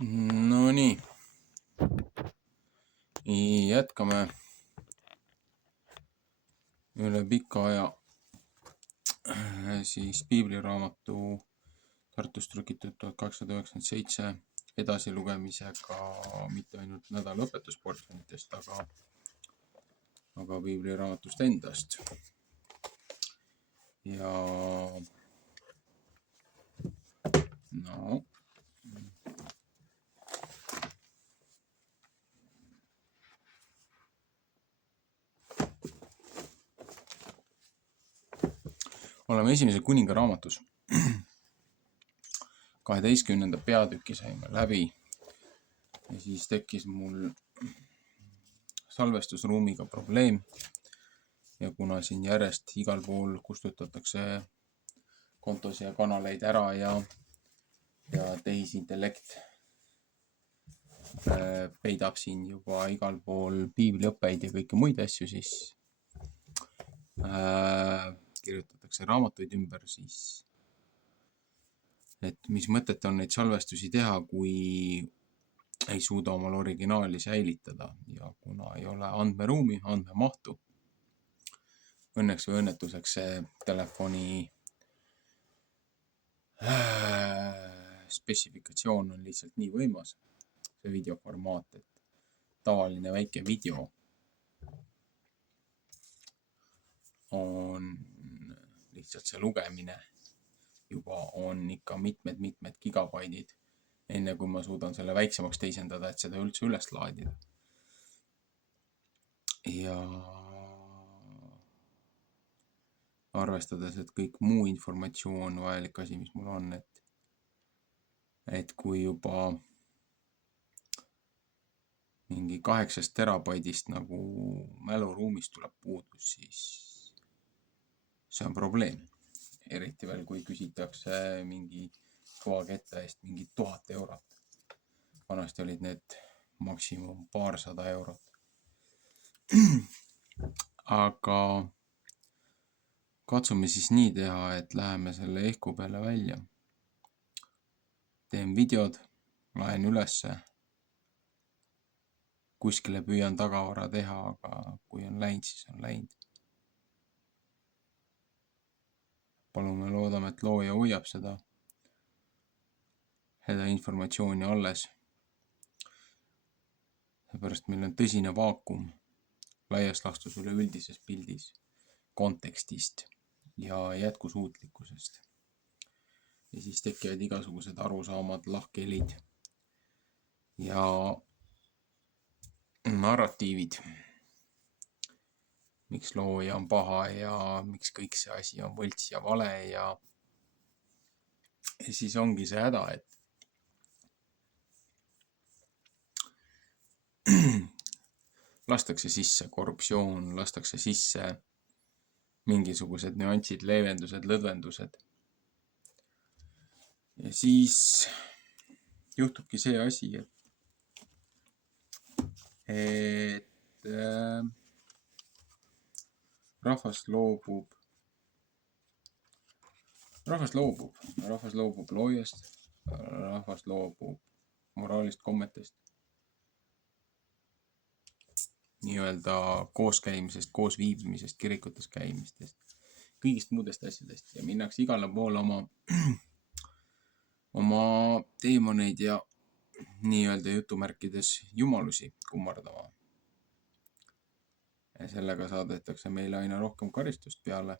No nii, jätkame üle pika aja siis piibliraamatu Tartus trükitud 1897 edasilugemisega mitte ainult nädalaõpetusportsjonitest, aga piibliraamatust endast. Ja no oleme esimese kuninga raamatus. 12. peatüki saime läbi ja siis tekkis mul salvestusruumiga probleem. Ja kuna siin järjest igal pool kustutatakse kontosi ja kanaleid ära ja tehisintellekt peidab siin juba igal pool piibliõppeid ja kõiki muid asju, siis kirjutatakse raamatuid ümber, siis et mis mõtet on neid salvestusi teha, kui ei suuda omal originaali säilitada ja kuna ei ole andmeruumi, andmemahtu. Õnneks või õnnetuseks see telefoni spetsifikatsioon on lihtsalt nii võimas, see videoformaat, et tavaline väike video on lihtsalt see lugemine juba on ikka mitmed gigabaidid, enne kui ma suudan selle väiksemaks teisendada, et seda üldse üles laadida. Ja arvestades, et kõik muu informatsioon, vajalik asi, mis mul on, et kui juba mingi 8 terabaidist nagu mäluruumist tuleb puudus, siis see on probleem. Eriti veel, kui küsitakse mingi toaketta eest mingi 1000 eurot. Vanasti olid need maksimum paarsada eurot. Aga katsume siis nii teha, et läheme selle ehku peale välja. Teen videod, laen ülesse. Kuskile püüan tagavara teha, aga kui on läinud, siis on läinud. Palume loodame, et looja hoiab seda informatsiooni alles. Seepärast meil on tõsine vaakum laias laastus üleüldises pildis kontekstist ja jätkusuutlikkusest. Ja siis tekivad igasugused arusaamad, lahkhelid ja narratiivid. Miks looja on paha ja miks kõik see asi on võlts ja vale ja siis ongi see häda, et lastakse sisse korruptsioon, lastakse sisse mingisugused nüansid, leevendused, lõdvendused. Ja siis juhtubki see asi, et rahvas loobub loojast, rahvas loobub moraalist, kommetest, nii-öelda koos käimisest, koos viibimisest, kirikutes käimistest, kõigist muudest asjadest ja minnakse igale poole oma teemoneid ja nii-öelda jutumärkides jumalusi kummardama. Ja sellega saadetakse meile aina rohkem karistust peale.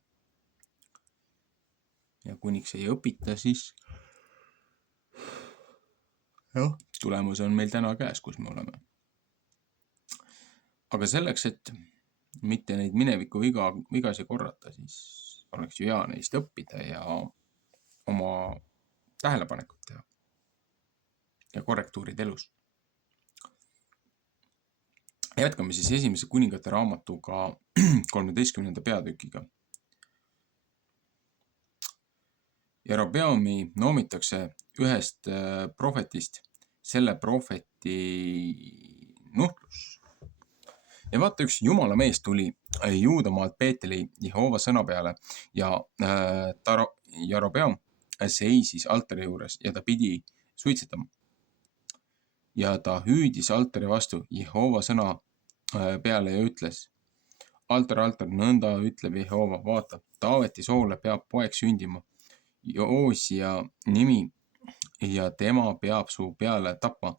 Ja kuniks ei õpita, siis tulemus on meil täna käes, kus me oleme. Aga selleks, et mitte neid mineviku vigasi korrata, siis oleks ju hea neist õppida ja oma tähelepanekut teha ja korrektuurid elus. Jätkame siis esimese kuningate raamatuga 13. peatükiga. Jerobeami noomitakse ühest prohvetist selle prohveti nuhtlus. Ja vaata, üks jumala mees tuli Juudamaalt Peeteli Jehova sõna peale ja Jerobeam seisis altari juures ja ta pidi suitsetama. ja ta hüüdis altari vastu Jehova sõna peale ja ütles: altar, nõnda ütleb Jehova, vaata, Taaveti soole peab poeg sündima, Joosia nimi, ja tema peab su peale tapma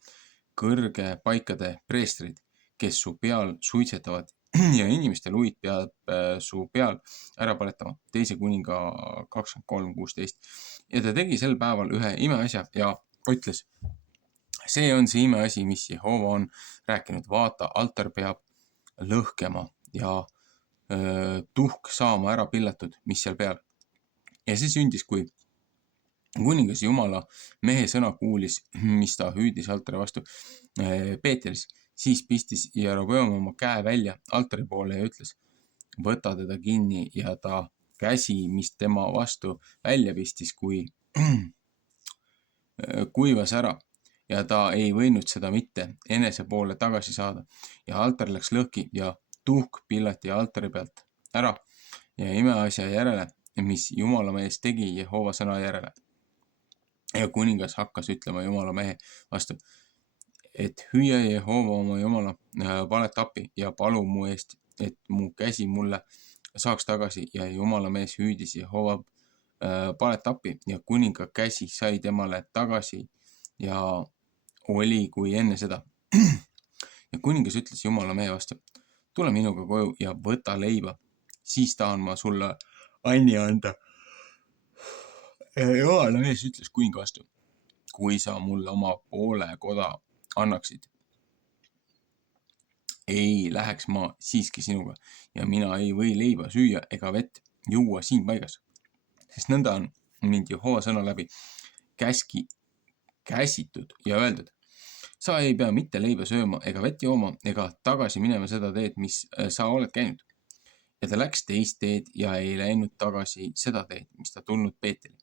kõrge paikade preestrid, kes su peal suitsetavad ja inimeste luid peab su peal ära paletama. Teise kuninga 23:16. Ja ta tegi sel päeval ühe imeasja ja ütles: see on see imeasi, mis Jehova on rääkinud. Vaata, altar peab lõhkema ja tuhk saama ära pillatud, mis seal peal. Ja see sündis, kui kuningas Jumala mehe sõna kuulis, mis ta hüüdis altari vastu Peeteris, siis pistis Jerobeam oma käe välja altari poole ja ütles: võta teda kinni, ja ta käsi, mis tema vastu välja pistis, kui kuivas ära, ja ta ei võinud seda mitte enese poole tagasi saada. Ja altar läks lõhki ja tuhk pillati altari pealt ära ja imeasja järele, mis Jumala mees tegi Jehova sõna järele. Ja kuningas hakkas ütlema Jumala mehe vastu, et hüüa Jehova oma Jumala palet appi ja palu mu eest, et mu käsi mulle saaks tagasi. Ja Jumala mees hüüdis Jehova palet appi ja kuninga käsi sai temale tagasi ja oli kui enne seda. Ja kuningas ütles Jumala mehe vastu: tule minuga koju ja võta leiba, siis tahan ma sulle anni anda. Jumala mees ütles kuninga vastu: kui sa mulle oma poole koda annaksid, ei läheks ma siiski sinuga ja mina ei või leiba süüa ega vett juua siin paigas. Sest nõnda on mind Jehova sõna läbi käsitud ja öeldud: sa ei pea mitte leiba sööma ega vett jooma ega tagasi minema seda teed, mis sa oled käinud. Ja ta läks teist teed ja ei läinud tagasi seda teed, mis ta tulnud Peeteli.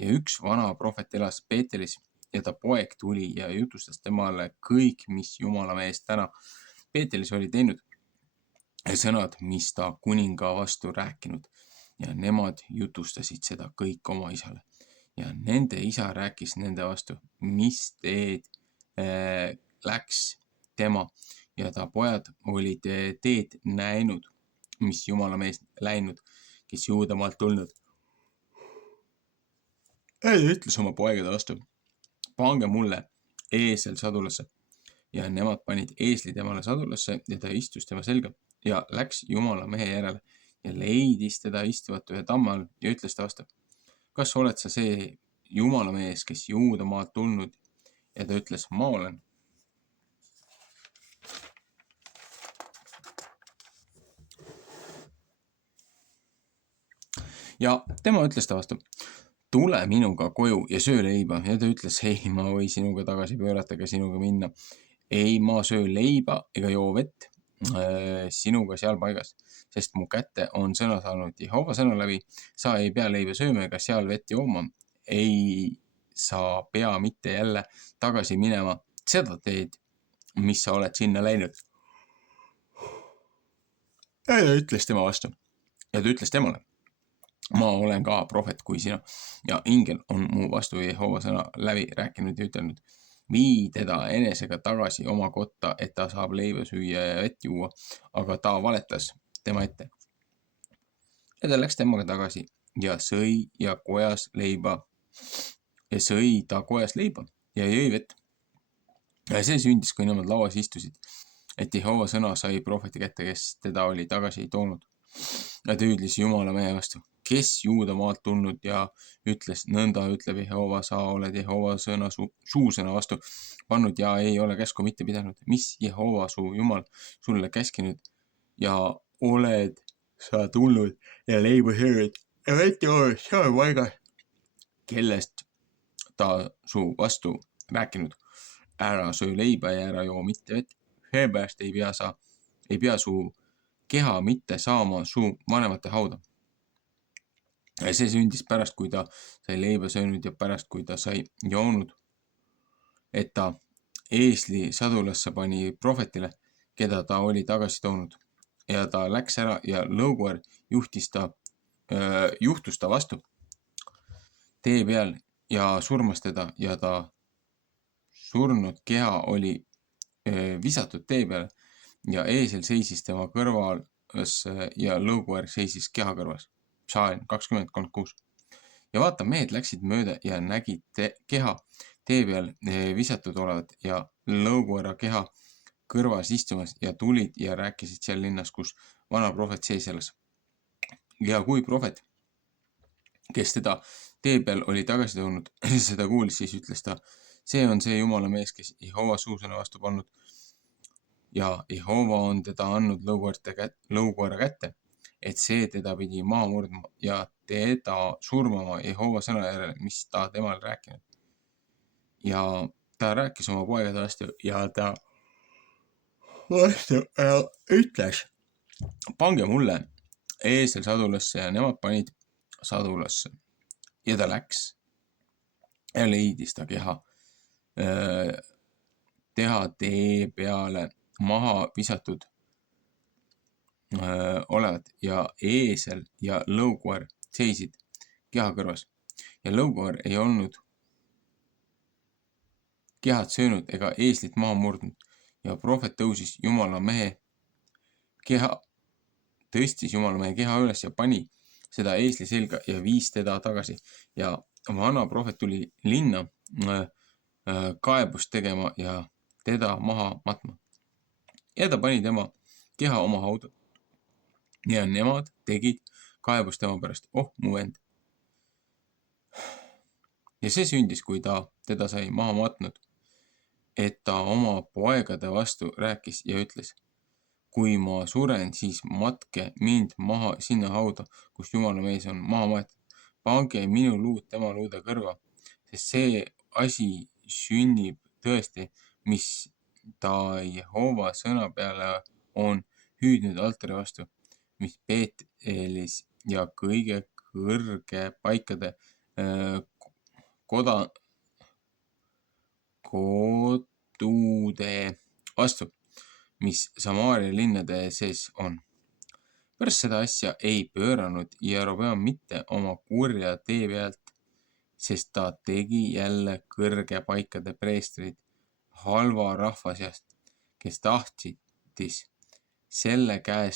Ja üks vana prohvet elas Peetelis ja ta poeg tuli ja jutustas temale kõik, mis Jumala mees täna Peetelis oli teinud, sõnad, mis ta kuninga vastu rääkinud. Ja nemad jutustasid seda kõik oma isale. Ja nende isa rääkis nende vastu, mis teed läks tema, ja ta pojad olid teed näinud, mis Jumala mees läinud, kes Juudamaalt tulnud. Ja ütles oma poegade vastu: pange mulle eesel sadulasse. Ja nemad panid eesli temale sadulasse ja ta istus tema selga ja läks Jumala mehe järele ja leidis teda istuvat ühe tamma all ja ütles ta vastu: kas oled sa see Jumala mees, kes Juudamaalt tulnud? Ja ta ütles: ma olen. Ja tema ütles ta vastu: tule minuga koju ja söö leiba. Ja ta ütles: ei, ma või sinuga tagasi pöörata ega sinuga minna. Ei, ma söö leiba ega joo vett sinuga seal paigas, sest mu kätte on sõna saanud Jehova sõna läbi: sa ei pea leiba sööma ega seal vett jooma. Ei, sa pea mitte jälle tagasi minema seda teed, mis sa oled sinna läinud. Ja ta ütles tema vastu. Ja ta ütles temale: ma olen ka prohvet kui sina ja ingel on mu vastu Jehova sõna läbi rääkinud ja ütelnud: vii teda enesega tagasi oma kotta, et ta saab leiba süüa ja vett juua. Aga ta valetas tema ette. Ja ta läks temaga tagasi ja sõi ja kojas leiba ja sõi ta kojas leiba ja jõi vett. Ja see sündis, kui nemad lauas istusid, et Jehova sõna sai prohveti kätte, kes teda oli tagasi toonud. Ja ta hüüdis Jumala mehe vastu, kes Juudamaalt tulnud, ja ütles: nõnda ütleb Jehova, sa oled Jehova sõna suusõna vastu pannud ja ei ole käsku mitte pidanud, mis Jehova su Jumal sulle käskinud, ja oled sa tulnud ja leiba söönud ja vett joonud seal paigas, kellest ta su vastu rääkinud: ära söö leiba ja ära joo mitte vett, seepärast ei pea su keha mitte saama su vanemate hauda. Ja see sündis pärast, kui ta sai leiba söönud ja pärast, kui ta sai joonud, et ta eesli sadulasse pani prohvetile, keda ta oli tagasi toonud. Ja ta läks ära ja lõuguäär juhtus ta vastu tee peal ja surmas teda ja ta surnud keha oli visatud tee peale ja eesel seisis tema kõrval ja lõukoer seisis keha kõrvas. Psaalm 20:36. Ja vaata, mehed läksid mööda ja nägid keha tee peal visatud olevat ja lõukoera keha kõrvas istumas ja tulid ja rääkisid seal linnas, kus vana prohvet sees elas. Ja kui prohvet, kes teda tee peal oli tagasi toonud, seda kuulis, siis ütles ta, see on see Jumala mees, kes Jehova suusõna vastu pannud ja Jehova on teda andnud lõukoera kätte, et see teda pidi maha murdma ja teda surmama Jehova sõna järele, mis ta temal rääkinud. Ja ta rääkis oma poegade vastu ja ta ütles, pange mulle eesel sadulasse ja nemad panid sadulasse. Ja ta läks ja leidis ta keha tee peale maha visatud olevat ja eesel ja lõukoer seisid keha kõrvas. Ja lõukoer ei olnud kehad söönud ega eeslit maha murdnud. Ja prohvet tõstis Jumala mehe keha üles ja pani seda eesli selga ja viis teda tagasi. Ja vana prohvet tuli linna kaebust tegema ja teda maha matma. Ja ta pani tema keha oma hauda. Ja nemad tegid kaebust tema pärast. Oh, mu vend. Ja see sündis, kui ta teda sai maha matnud, et ta oma poegade vastu rääkis ja ütles, kui ma suren, siis matke mind maha sinna hauda, kus Jumala mees on maha maetud. Pange minu luud tema luude kõrva, sest see asi sünnib tõesti, mis ta Jehova sõna peale on hüüdnud altari vastu, mis Beetelis ja kõige kõrge paikade kodude vastu, mis Samaaria linnade sees on. Pärast seda asja ei pööranud Jerobeam mitte oma kurja tee pealt, sest ta tegi jälle kõrge paikade preestrid halva rahva seast, kes tahtis selle käe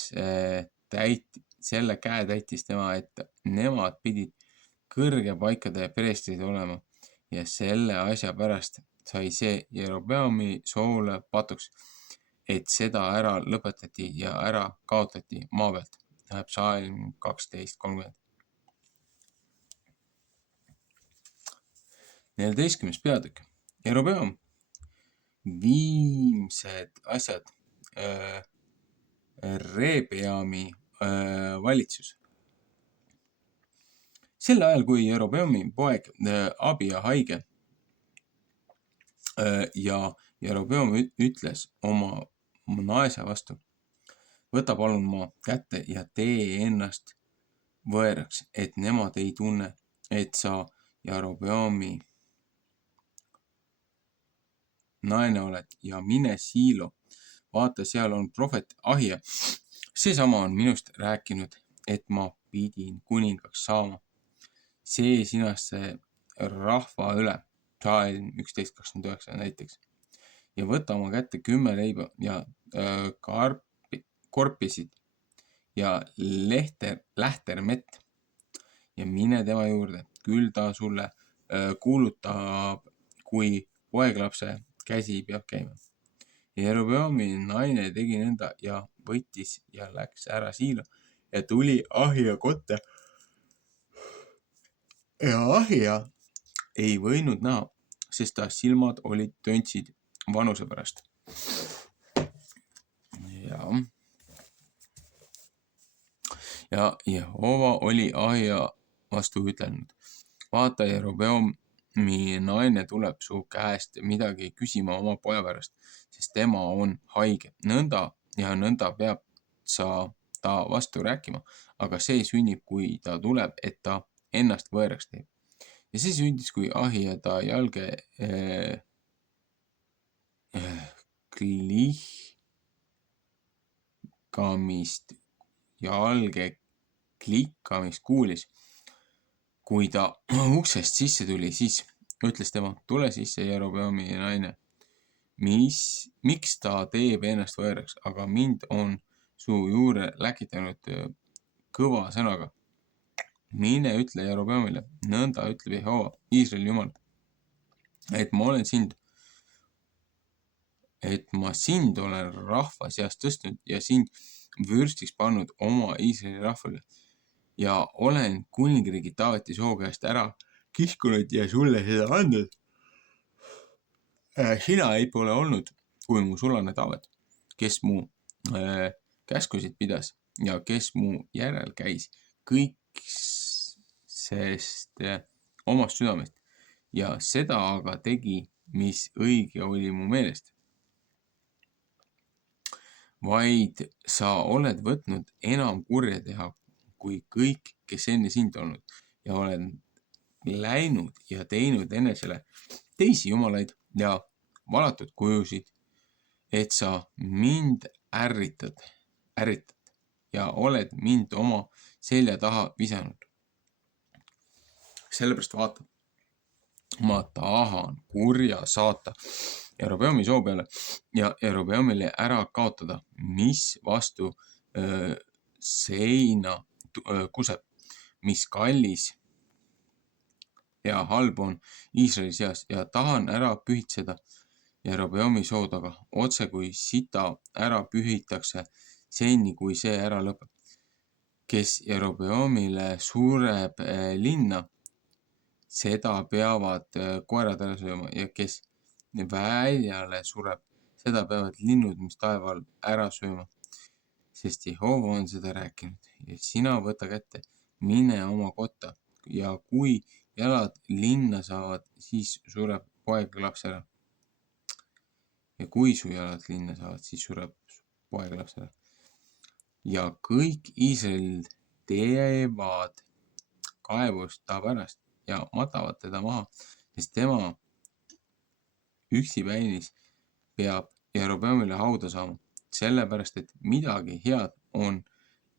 täitis tema, et nemad pidid kõrge paikade preestrid olema ja selle asja pärast sai see Jerobeami soole patuks, et seda ära lõpetati ja ära kaotati maa pealt. Psaalm 12:30. 14. peatükk. Jerobeam. Viimsed asjad. Rebeami valitsus. Sel ajal, kui Jerobeami poeg Abia haige ja Jerobeam ütles oma naise vastu, võta palun ma kätte ja tee ennast võõraks, et nemad ei tunne, et sa Jerobeami naine oled ja mine Siilo. Vaata, seal on prohvet Ahija. Seesama on minust rääkinud, et ma pidin kuningaks saama. See sinasse rahva üle. Psaalm 11:29 näiteks. Ja võta oma kätte 10 leiba ja korpisid ja lähtermett ja mine tema juurde. Küll ta sulle kuulutab, kui poeglapse käsi peab käima. Jerobeami naine tegi nõnda ja võttis ja läks ära Siilo ja tuli Ahija kotta. Ja Ahija ei võinud näha, sest ta silmad olid töntsid vanuse pärast. Ja Jehova oli Ahija vastu ütlenud, vaata, Jerobeami naine tuleb su käest midagi küsima oma poja pärast, sest tema on haige. Nõnda ja nõnda peab sa ta vastu rääkima, aga see sünnib, kui ta tuleb, et ta ennast võõraks teeb. Ja see sündis, kui Ahija ta jalge klikkamist kuulis. Kui ta uksest sisse tuli, siis ütles tema, tule sisse, Jerobeami naine. Miks ta teeb ennast võõraks, aga mind on su juurde läkitanud kõva sõnaga. Mine ütle Jerobeamile, nõnda ütleb Jehova, Iisraeli Jumal, et ma sind olen rahva seast tõstnud ja sind vürstiks pannud oma Iisraeli rahvale ja olen kuningriigi Taaveti soo käest ära kiskunud ja sulle seda andnud. Sina ei pole olnud kui mu sulane Taavet, kes mu käskusid pidas ja kes mu järel käis kõik sest omast südamest ja seda aga tegi, mis õige oli mu meelest. Vaid sa oled võtnud enam kurja teha kui kõik, kes enne sind olnud ja olen läinud ja teinud enesele teisi jumalaid ja valatud kujusid, et sa mind ärritad ja oled mind oma selja taha visanud. Sellepärast vaata, ma tahan kurja saata Jerobeami soo peale ja Jerobeamile ära kaotada, mis vastu seina kuseb, mis kallis ja halb on Iisraeli seas ja tahan ära pühitseda Jerobeami soo taga, otse kui sita ära pühitakse seni, kui see ära lõpeb. Kes Jerobeamile sureb linna, seda peavad koerad ära sööma ja kes väljale sureb, seda peavad linnud, mis taeval ära sööma. Sest Jehova on seda rääkinud ja sina võta kätte, mine oma kotta ja kui jalad linna saavad, siis sureb poeg ja laps ära. Ja kui su jalad linna saavad, siis sureb poeg ja laps ära. Ja kõik Iisraelid teevad kaebust ta pärast ja matavad teda maha, sest tema üksipäinis peab Jerobeamile hauda saama, sellepärast, et midagi head on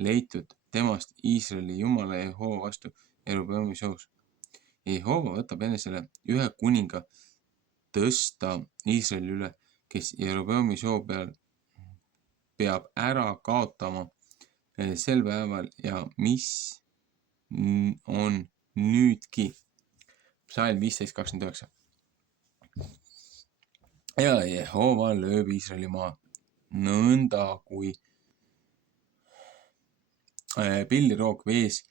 leitud temast Iisraeli Jumala Jehova vastu Jerobeami soos. Jehova võtab enesele ühe kuninga tõsta Iisraeli üle, kes Jerobeami soo peal peab ära kaotama sel päeval ja mis on nüüdki. Psalm 15:29. Ja Jehova lööb Iisraeli maa, nõnda kui pilliroog vees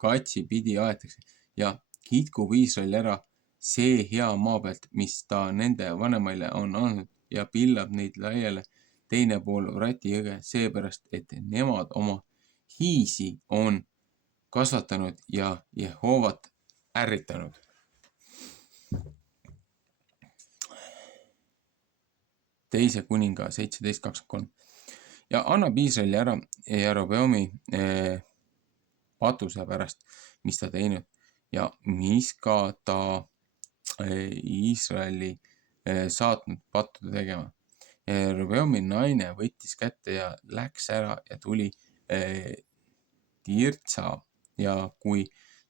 katsi pidi aetakse ja kitkub Iisrael ära see hea maa pealt, mis ta nende vanemaile on andnud ja pillab neid laiale teine pool Vrati jõge, seepärast, et nemad oma hiisi on kasvatanud ja Jehovat ärritanud. Teise kuninga 17:23 ja annab Iisraeli ära Jerobeami patuse pärast, mis ta teinud ja mis ka ta Iisraeli saatnud pattude tegema. Jerobeami naine võttis kätte ja läks ära ja tuli Tirtsa ja kui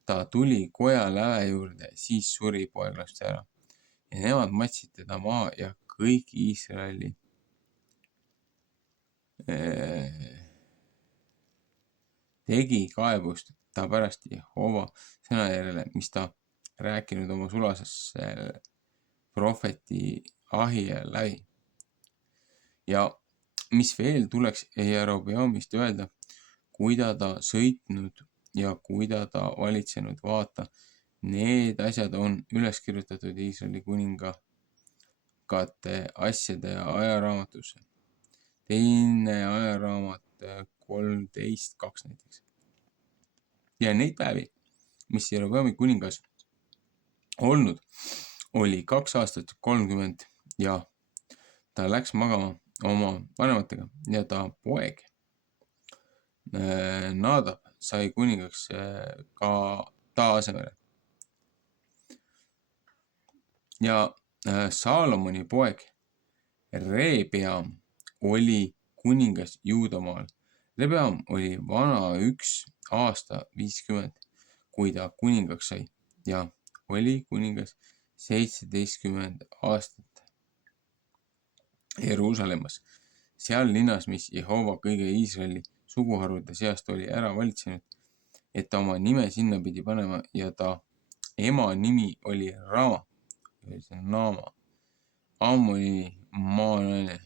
ta tuli koja läve juurde, siis suri poeg laps ära. Ja nemad matsid teda maha ja kõik Iisraeli tegi kaebust ta pärast Jehova sõna järele, mis ta rääkinud oma sulasesse prohveti Ahija läbi. Ja mis veel tuleks Jerobeamist öelda, kuida ta sõitnud ja kuida ta valitsenud, vaata, need asjad on üles kirjutatud Iisraeli kuningate asjade ajaraamatusse. Teine ajaraamat 13:2 näiteks. Ja neid päevi, mis Jerobeami kuningas olnud, oli 2 aastat 30 ja ta läks magama oma vanematega ja ta poeg Nadab sai kuningaks ka ta asemele. Ja Saalomoni poeg Rebeam oli kuningas Juudamaal. Rebeam oli vana 1 aasta 50, kui ta kuningaks sai ja oli kuningas 17 aastat Jeruusalemmas, seal linnas, mis Jehova kõige Iisraeli suguharude seast oli ära valitsenud, et ta oma nime sinna pidi panema ja ta ema nimi oli Rama, see on Naama, Ammoni maanaine.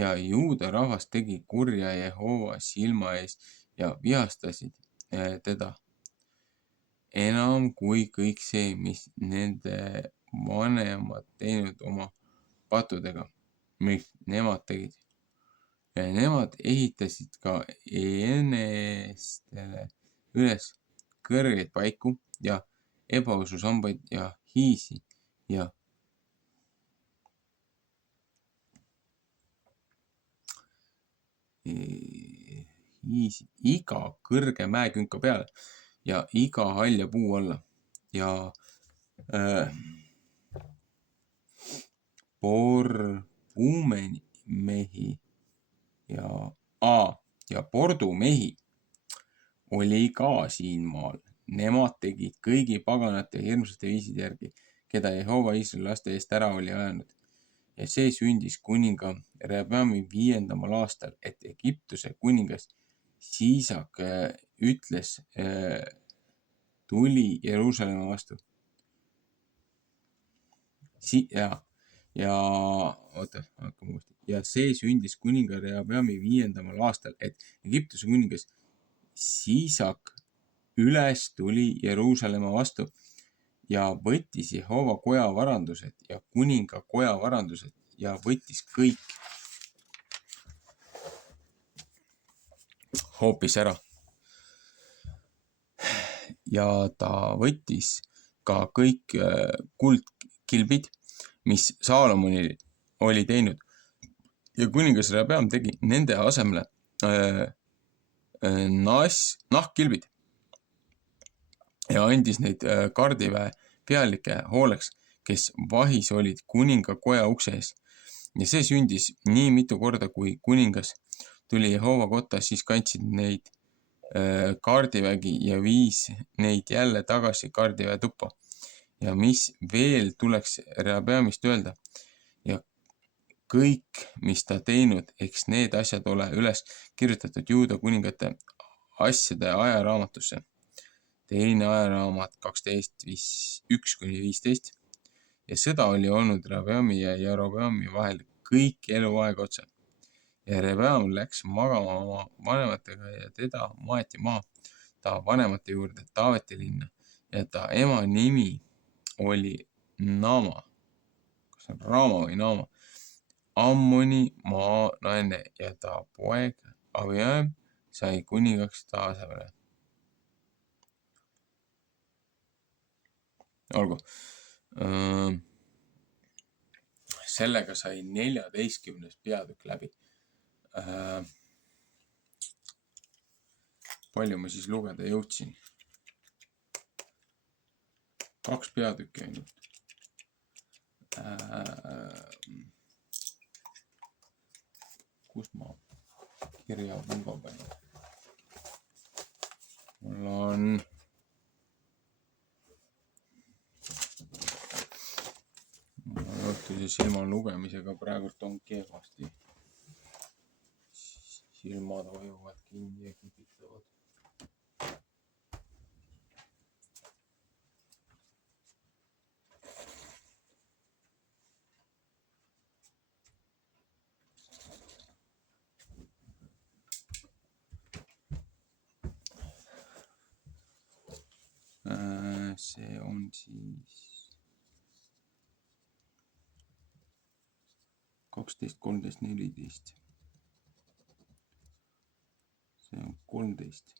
Ja Juuda rahvas tegi kurja Jehova silma ees ja vihastasid teda enam kui kõik see, mis nende vanemad teinud oma patudega, mis nemad tegid. Ja nemad ehitasid ka enestele üles kõrgeid paiku ja ebaususambaid ja hiisi ja iga kõrge mäekünka peale ja iga halja puu alla ja porpumehi ja pordumehi oli ka siin maal. Nemad tegid kõigi paganate hirmsate viiside järgi, keda Jehova Iisraeli laste eest ära oli ajanud. Ja see sündis kuninga Rehabeami 5. aastal, et Egiptuse kuningas Siisak tuli Jeruusalemma vastu. Ja see sündis kuninga Rehabeami 5. aastal, et Egiptuse kuningas Siisak üles tuli Jeruusalemma vastu ja võttis Jehova koja varandused ja kuninga koja varandused ja võttis kõik hoopis ära. Ja ta võttis ka kõik kuldkilbid, mis Saalomonil oli teinud. Ja kuningas Rehabeam tegi nende asemele nahkkilbid ja andis neid kardiväe pealike hooleks, kes vahis olid kuninga koja ukse ees. Ja see sündis nii mitu korda, kui kuningas tuli Jehova kotta, siis kandsid neid kaardivägi ja viis neid jälle tagasi kaardiväe tuppa. Ja mis veel tuleks Rehabeamist öelda? Ja kõik, mis ta teinud, eks need asjad ole üles kirjutatud Juuda kuningate asjade ajaraamatusse. 2. ajaraamat 12:1-15. Ja sõda oli olnud Rehabeami ja Jerobeami vahel kõik eluaeg otsa. Ja Rehabeam läks magama oma vanematega ja teda maeti maha ta vanemate juurde Taaveti linna. Ja ta ema nimi oli Naama. Kas on Raama või Naama? Ammoni maanaine ja ta poeg Abiam sai kuningaks ta asemele. Olgu. Sellega sai 14. peatükk läbi. Palju ma siis lugeda jõudsin? 2 peatükki ainult. Kus ma kirja pulga panin? Mul on õhtuses ilma lugemisega praegult on kehvasti. Silmad hoiuvad kinni ja kipitavad. See on siis 12, 13, 14. See on 13.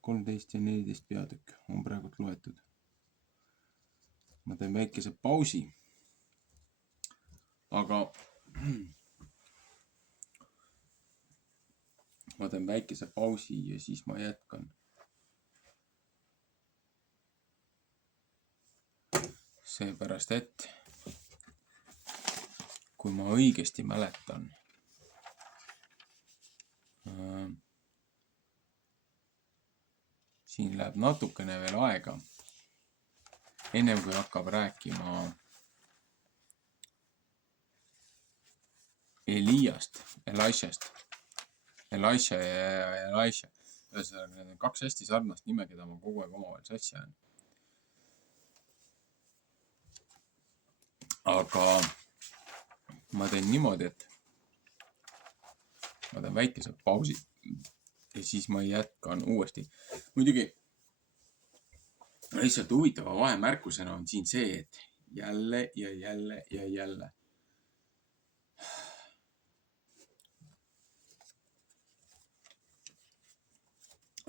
13 ja 14 peatükk on praegult loetud. Ma teen väikese pausi. Aga ma teen väikese pausi ja siis ma jätkan. Seepärast, et kui ma õigesti mäletan, siin läheb natukene veel aega, ennem kui hakkab rääkima Elishast, Elisha ja Elisha. Ühesõnaga, need on kaks hästi sarnast nime, keda ma kogu aeg omavahel sassi ajan. Aga ma teen niimoodi, et ma teen väikese pausi ja siis ma jätkan uuesti. Muidugi lihtsalt huvitava vahemärkusena on siin see, et jälle ja jälle ja jälle.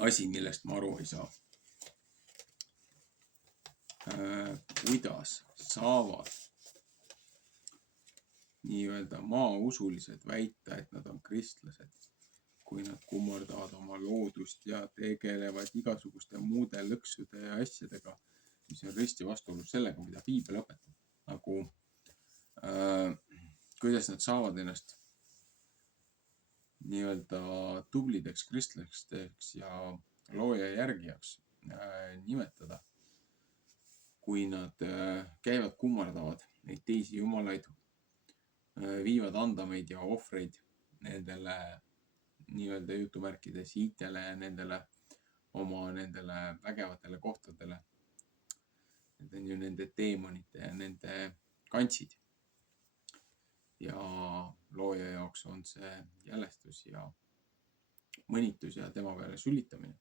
Asi, millest ma aru ei saa. Kuidas saavad nii-öelda maausulised väita, et nad on kristlased, kui nad kummardavad oma loodust ja tegelevad igasuguste muude lõksude ja asjadega, mis on risti vastuolus sellega, mida piibel õpetab. Nagu kuidas nad saavad ennast nii-öelda tublideks kristlasteks ja looja järgijaks nimetada, kui nad käivad kummardavad neid teisi jumalaid, viivad andameid ja ohvreid nendele nii-öelda jutumärkides hiitele ja nendele vägevatele kohtadele. Need on ju nende teemonite ja nende kantsid. Ja looja jaoks on see jälestus ja mõnitus ja tema peale sülitamine.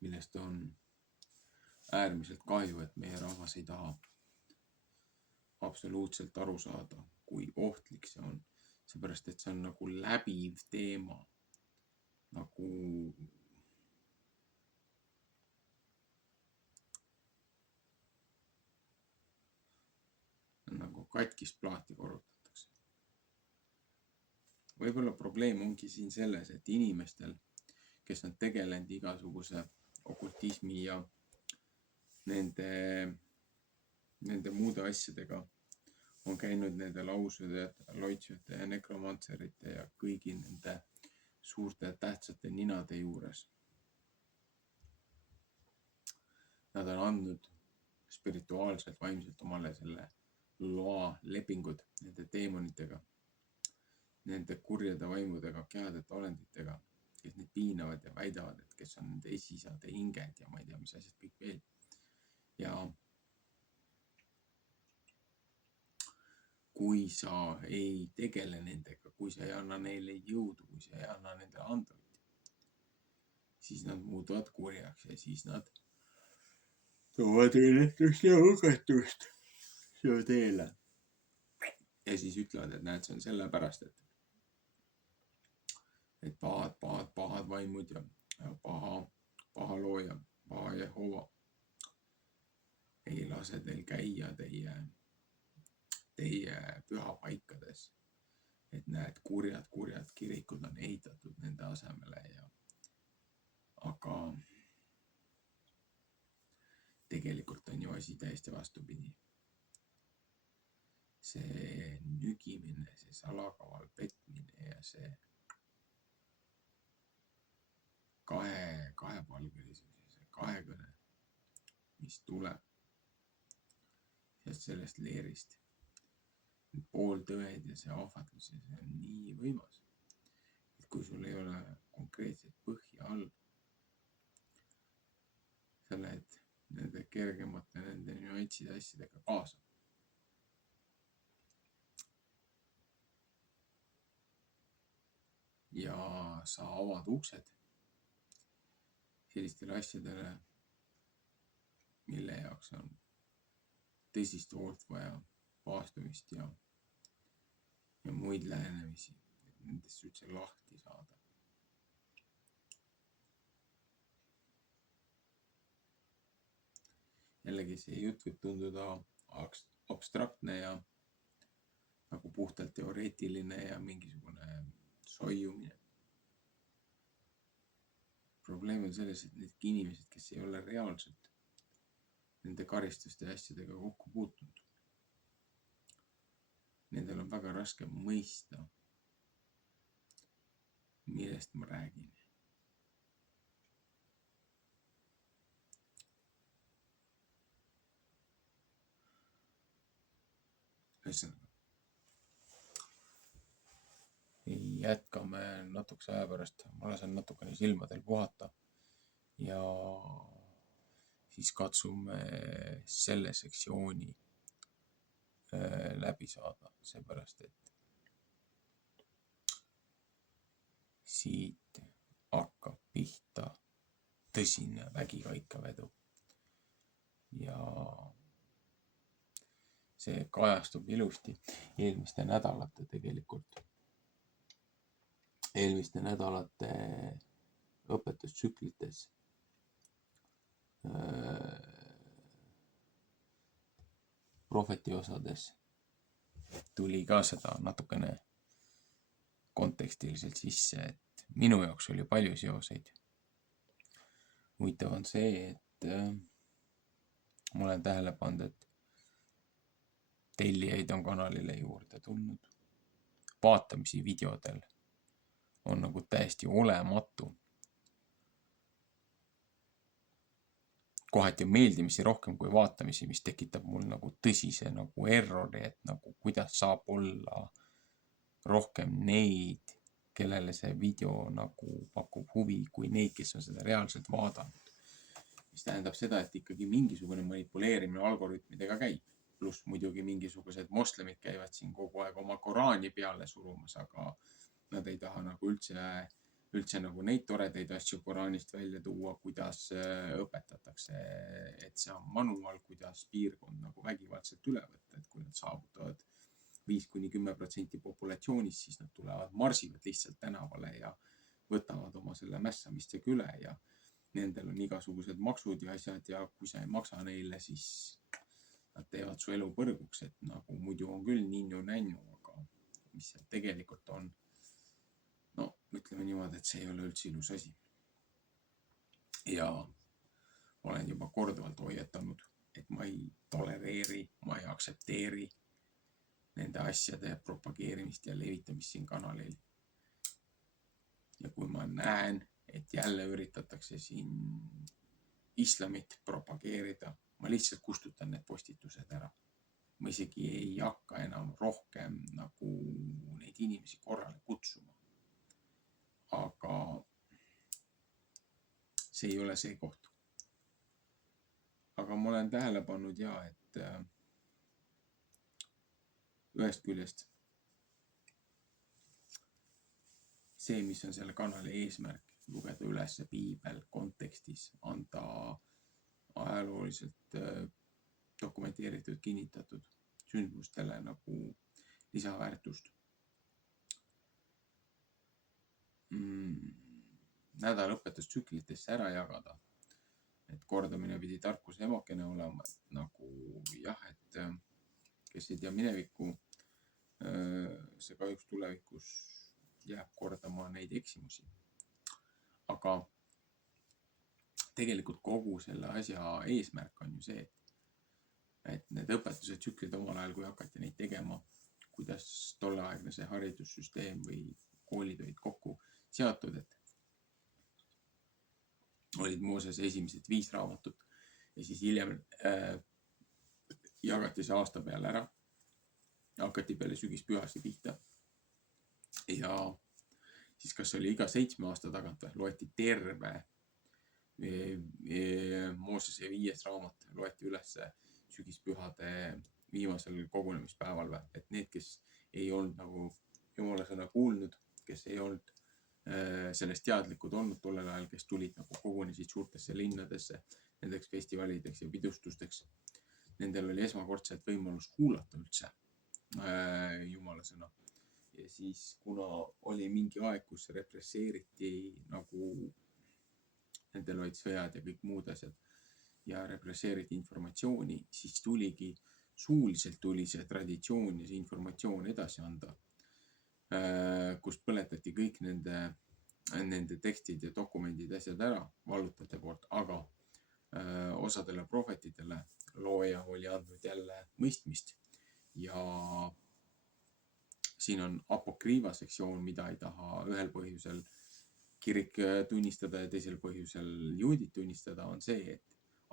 Millest on äärmiselt kahju, et meie rahvas ei taha absoluutselt aru saada, kui ohtlik see on. Seepärast, et see on nagu läbiv teema. Nagu katkist plaati korrutatakse. Võib-olla probleem ongi siin selles, et inimestel, kes on tegelenud igasuguse okultismi ja nende muude asjadega, on käinud nende lausude, loitsujate ja nekromantserite ja kõigi nende suurte tähtsate ninade juures. Nad on andnud spirituaalselt, vaimselt omale selle loa lepingud nende teemonitega, nende kurjade vaimudega, kehadete olenditega, kes neid piinavad ja väidavad, et kes on nende esisade hinged ja ma ei tea, mis asjad kõik veel. Ja kui sa ei tegele nendega, kui sa ei anna neile jõudu, kui sa ei anna nendele andameid, siis nad muutuvad kurjaks ja siis nad toovad õnnetust ja hukatust su teele. Ja siis ütlevad, et näed, see on sellepärast, et pahad vaimud ja paha looja, paha Jehova ei lase teil käia teie pühapaikades. Et näed, kurjad kirikud on ehitatud nende asemele aga tegelikult on ju asi täiesti vastupidi. See nügimine, see salakaval petmine ja see kahepalgelisus ja see kahekõne, mis tuleb sellest leerist, pooltõed ja see ahvatlus ja see on nii võimas, et kui sul ei ole konkreetset põhja all, sa lähed nende kergemate, nende nüansside asjadega kaasa. Ja sa avad uksed sellistele asjadele, mille jaoks on tõsist hoolt vaja, paastumist ja muid lähenemisi, et nendest üldse lahti saada. Jällegi see jutt võib tunduda abstraktne ja nagu puhtalt teoreetiline ja mingisugune soiumine. Probleem on selles, et need inimesed, kes ei ole reaalselt nende karistuste ja asjadega kokku puutunud, nendel on väga raske mõista, millest ma räägin. Ühesõnaga, jätkame natukese aja pärast, ma lasen natukene silmadel puhata ja siis katsume selle sektsiooni läbi saada, seepärast et siit hakkab pihta tõsine vägikaikavedu ja see kajastub ilusti eelmiste nädalate õpetustsüklites. Prohveti osades tuli ka seda natukene kontekstiliselt sisse, et minu jaoks oli palju seoseid. Huvitav on see, et ma olen tähele pannud, et tellijaid on kanalile juurde tulnud. Vaatamisi videodel on nagu täiesti olematu. Kohati on meeldimisi rohkem kui vaatamisi, mis tekitab mul nagu tõsise nagu errori, et nagu kuidas saab olla rohkem neid, kellele see video nagu pakub huvi, kui neid, kes on seda reaalselt vaadanud. Mis tähendab seda, et ikkagi mingisugune manipuleerimine algoritmidega käib. Pluss muidugi mingisugused moslemid käivad siin kogu aeg oma Koraani peale surumas, aga nad ei taha nagu üldse nagu neid toredaid asju Koraanist välja tuua, kuidas õpetatakse, et see on manual, kuidas piirkond nagu vägivaldselt üle võtta, et kui nad saavutavad 5-10% populatsioonist, siis nad tulevad, marsivad lihtsalt tänavale ja võtavad oma selle mässamistega üle ja nendel on igasugused maksud ja asjad ja kui sa ei maksa neile, siis nad teevad su elu põrguks, et nagu muidu on küll ninnu-nännu, aga mis seal tegelikult on, no ütleme niimoodi, et see ei ole üldse ilus asi. Ja olen juba korduvalt hoiatanud, et ma ei tolereeri, ma ei aktsepteeri nende asjade propageerimist ja levitamist siin kanalil. Ja kui ma näen, et jälle üritatakse siin islamit propageerida, ma lihtsalt kustutan need postitused ära. Ma isegi ei hakka enam rohkem nagu neid inimesi korrale kutsuma. Aga see ei ole see koht. Aga ma olen tähele pannud ja, et ühest küljest see, mis on selle kanali eesmärk, lugeda üles piibel kontekstis, anda ajalooliselt dokumenteeritud, kinnitatud sündmustele nagu lisaväärtust. Nädalõpetustsüklitesse ära jagada, et kordamine pidi tarkuse emakene olema, et nagu jah, et kes ei tea minevikku, see kahjuks tulevikus jääb kordama neid eksimusi. Aga tegelikult kogu selle asja eesmärk on ju see, et need õpetuse tsüklid omal ajal, kui hakati neid tegema, kuidas tolleaegne see haridussüsteem või koolid olid kokku seatud, et olid Moosese esimesed 5 raamatut ja siis hiljem jagati see aasta peale ära. Hakati peale sügispühasi pihta. Ja siis kas oli iga 7 aasta tagant loeti terve Moosese 5. raamat, loeti üles sügispühade viimasel kogunemispäeval, et need, kes ei olnud nagu Jumala sõna kuulnud, kes ei olnud sellest teadlikud olnud tollel ajal, kes tulid nagu kogunesid suurtesse linnadesse, nendeks festivalideks ja pidustusteks, nendel oli esmakordselt võimalus kuulata üldse Jumala sõna. Ja siis, kuna oli mingi aeg, kus represseeriti nagu nendel olid sõjad ja kõik muud asjad ja represseeriti informatsiooni, siis tuligi suuliselt tuli see traditsioon ja see informatsioon edasi anda, kus põletati kõik nende tekstid ja dokumendid asjad ära vallutajate poolt, aga osadele prohvetidele looja oli andnud jälle mõistmist ja siin on apokriiva sektsioon, mida ei taha ühel põhjusel kirik tunnistada ja teisel põhjusel juudid tunnistada, on see, et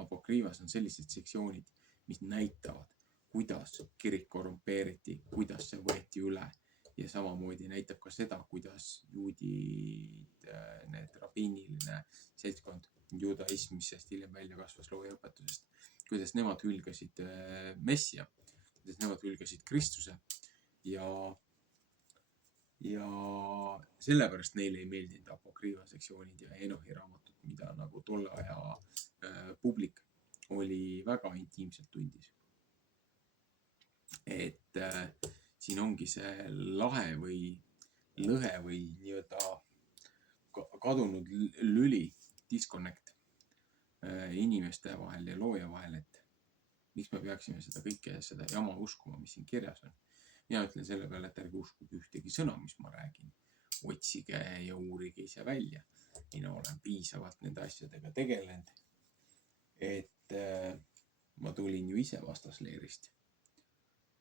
apokriivas on sellised sektsioonid, mis näitavad, kuidas kirik korrumpeeriti, kuidas see võeti üle ja samamoodi näitab ka seda, kuidas juudid, need rabiiniline seltskond, juudaism, mis sest hiljem välja kasvas loojaõpetusest, kuidas nemad hülgasid messia, kuidas nemad hülgasid Kristuse ja sellepärast neile ei meeldinud apokriiva sektsioonid ja Enohi raamatud, mida nagu tolle aja publik oli väga intiimselt tundis. Et siin ongi see lahe või lõhe või nii-öelda kadunud lüli, disconnect inimeste vahel ja looja vahel, et miks me peaksime seda kõike, seda jama uskuma, mis siin kirjas on. Mina ütlen selle peale, et ärge uskuge ühtegi sõna, mis ma räägin. Otsige ja uurige ise välja. Mina olen piisavalt nende asjadega tegelenud, et ma tulin ju ise vastasleerist.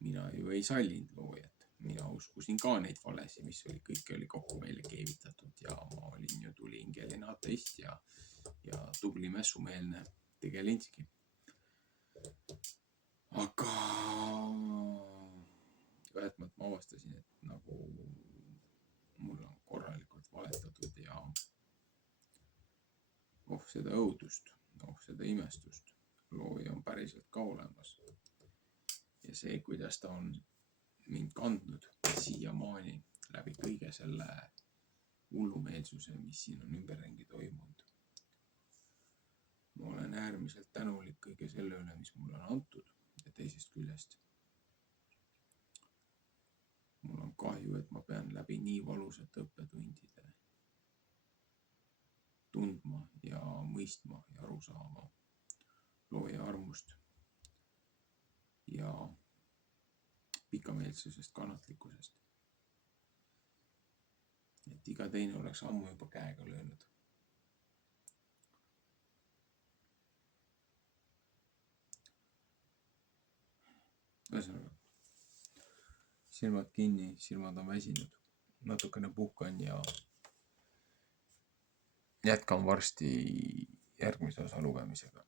Mina ju ei sallinud loojat. Mina uskusin ka neid valesi, mis oli, kõik oli kokku meile keevitatud ja ma olin ju tuliingeline ateist ja tubli mässumeelne tegelinski. Aga et ma avastasin, et nagu mul on korralikult valetatud ja seda õudust, seda imestust. Looja on päriselt ka olemas. Ja see, kuidas ta on mind kandnud siiamaani läbi kõige selle hullumeelsuse, mis siin on ümberringi toimunud. Ma olen äärmiselt tänulik kõige selle üle, mis mulle on antud ja teisest küljest. Mul on kahju, et ma pean läbi nii valusate õppetundide tundma ja mõistma ja aru saama looja armust ja pikameelsusest, kannatlikkusest. Et iga teine oleks ammu juba käega löönud. Ühesõnaga. Silmad kinni, silmad on väsinud, natukene puhkan ja jätkan varsti järgmise osa lugemisega.